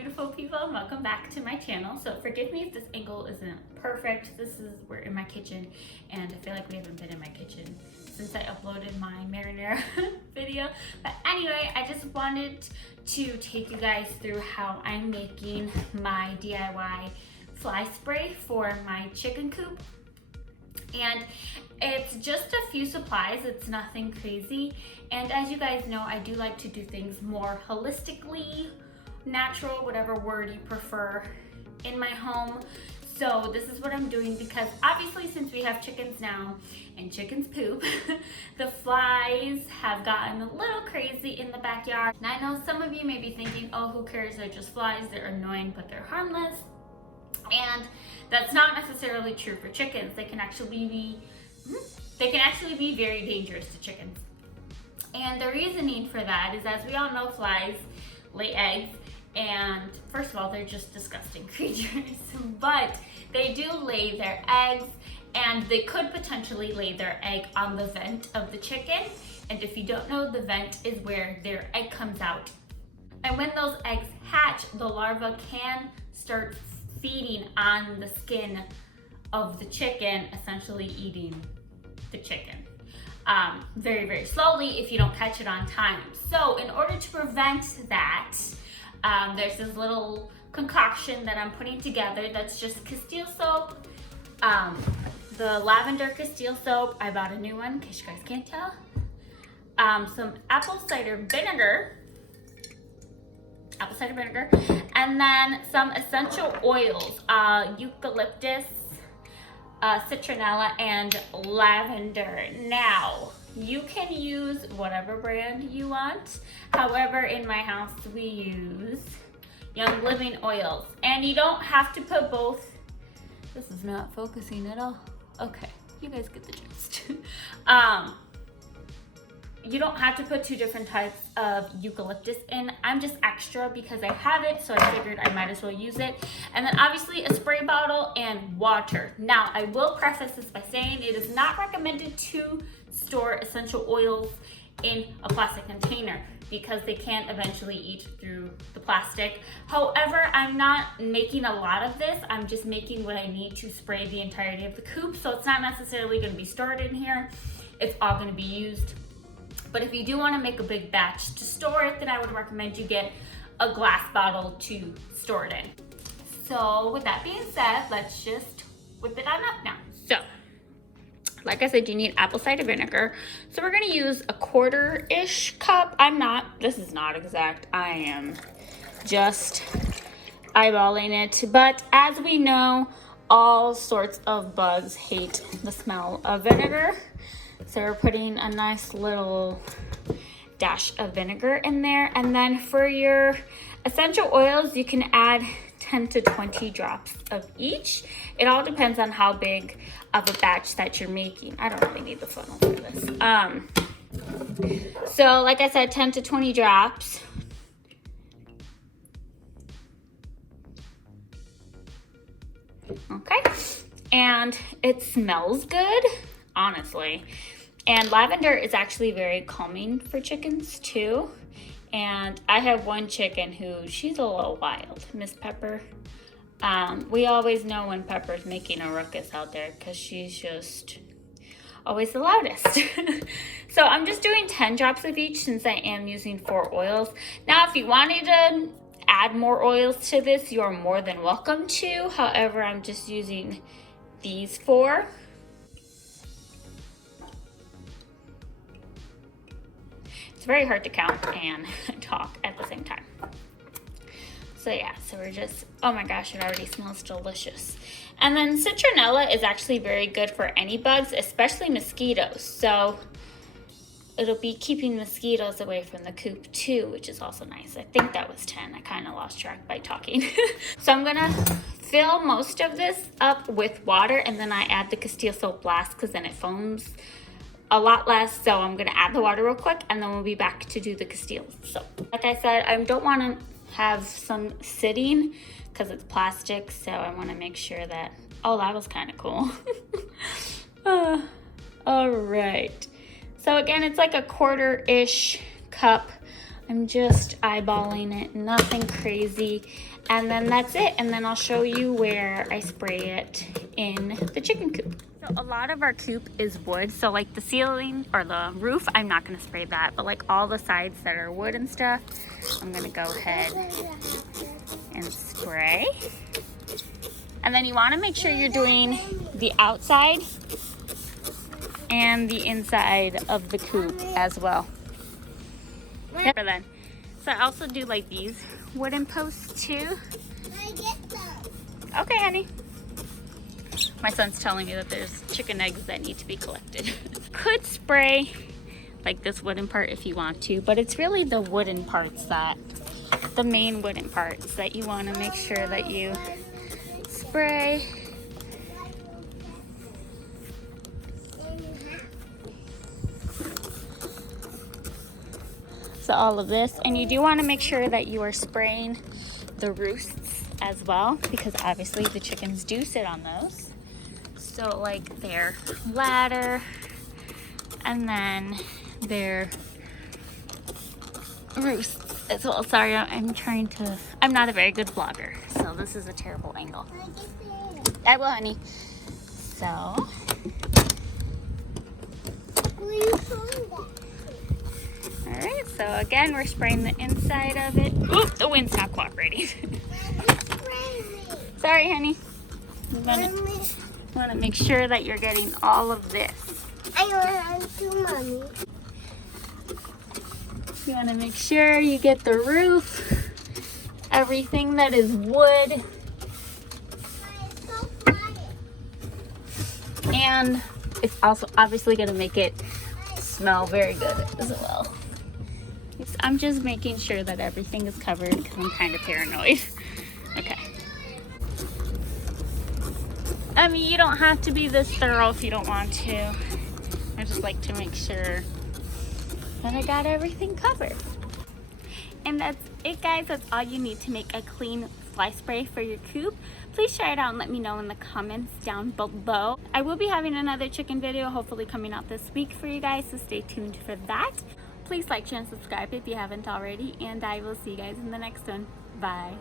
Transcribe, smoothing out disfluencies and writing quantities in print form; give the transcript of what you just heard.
beautiful people, and welcome back to my channel. So forgive me if this angle isn't perfect. We're in my kitchen, and I feel like we haven't been in my kitchen since I uploaded my marinara video. But anyway, I just wanted to take you guys through how I'm making my DIY fly spray for my chicken coop. And it's just a few supplies, it's nothing crazy. And as you guys know, I do like to do things more holistically, natural, whatever word you prefer, in my home. So this is what I'm doing because obviously since we have chickens now and chickens poop, the flies have gotten a little crazy in the backyard. And I know some of you may be thinking, oh, who cares, they're just flies, they're annoying, but they're harmless. And that's not necessarily true for chickens. They can actually be very dangerous to chickens. And the reasoning for that is, as we all know, flies lay eggs, and first of all, they're just disgusting creatures, but they do lay their eggs, and they could potentially lay their egg on the vent of the chicken. And if you don't know, the vent is where their egg comes out. And when those eggs hatch, the larva can start feeding on the skin of the chicken, essentially eating the chicken. Very, very slowly if you don't catch it on time. So in order to prevent that, there's this little concoction that I'm putting together that's just castille soap, the lavender castille soap. I bought a new one in case you guys can't tell. Some apple cider vinegar, and then some essential oils, eucalyptus, citronella, and lavender. Now, you can use whatever brand you want. However, in my house, we use Young Living oils. And you don't have to put both. This is not focusing at all. Okay, you guys get the gist. You don't have to put two different types of eucalyptus in. I'm just extra because I have it, so I figured I might as well use it. And then obviously a spray bottle and water. Now, I will preface this by saying it is not recommended to store essential oils in a plastic container because they can eventually eat through the plastic. However, I'm not making a lot of this. I'm just making what I need to spray the entirety of the coop. So it's not necessarily gonna be stored in here. It's all gonna be used. But if you do want to make a big batch to store it, then I would recommend you get a glass bottle to store it in. So with that being said, let's just whip it on up now. So, like I said, you need apple cider vinegar. So we're going to use a quarter-ish cup. This is not exact. I am just eyeballing it. But as we know, all sorts of bugs hate the smell of vinegar. So we're putting a nice little dash of vinegar in there. And then for your essential oils, you can add 10 to 20 drops of each. It all depends on how big of a batch that you're making. I don't really need the funnel for this. So like I said, 10 to 20 drops. Okay. And it smells good, honestly. And lavender is actually very calming for chickens too. And I have one chicken she's a little wild, Miss Pepper. We always know when Pepper's making a ruckus out there because she's just always the loudest. So I'm just doing 10 drops of each since I am using 4 oils. Now, if you wanted to add more oils to this, you're more than welcome to. However, I'm just using these 4. It's very hard to count and talk at the same time. So yeah, so we're just, oh my gosh, it already smells delicious. And then citronella is actually very good for any bugs, especially mosquitoes. So it'll be keeping mosquitoes away from the coop too, which is also nice. I think that was 10. I kind of lost track by talking. So I'm gonna fill most of this up with water, and then I add the castille soap last because then it foams a lot less. So I'm gonna add the water real quick, and then we'll be back to do the castile. So like I said, I don't want to have some sitting because it's plastic, so I want to make sure that, oh, that was kind of cool. All right, so again, it's like a quarter-ish cup. I'm just eyeballing it, nothing crazy. And then that's it. And then I'll show you where I spray it in the chicken coop. So a lot of our coop is wood. So like the ceiling or the roof, I'm not gonna spray that. But like all the sides that are wood and stuff, I'm gonna go ahead and spray. And then you wanna make sure you're doing the outside and the inside of the coop as well. Then. So I also do like these wooden posts too. Okay, honey. My son's telling me that there's chicken eggs that need to be collected. Could spray like this wooden part if you want to, but it's really the wooden parts the main wooden parts that you want to make sure that you spray. So all of this, and you do want to make sure that you are spraying the roosts as well, because obviously the chickens do sit on those. So like their ladder and then their roosts as well. Sorry, I'm not a very good vlogger, so this is a terrible angle. I will, honey. So alright, so again, we're spraying the inside of it. Oop, the wind's not cooperating. Sorry, honey. You want to make sure that you're getting all of this. I want to, Mommy. You want to make sure you get the roof, everything that is wood. And it's also obviously going to make it smell very good as well. I'm just making sure that everything is covered because I'm kind of paranoid. Okay. I mean, you don't have to be this thorough if you don't want to. I just like to make sure that I got everything covered. And that's it, guys. That's all you need to make a clean fly spray for your coop. Please try it out and let me know in the comments down below. I will be having another chicken video hopefully coming out this week for you guys, so stay tuned for that. Please like, share, and subscribe if you haven't already, and I will see you guys in the next one. Bye.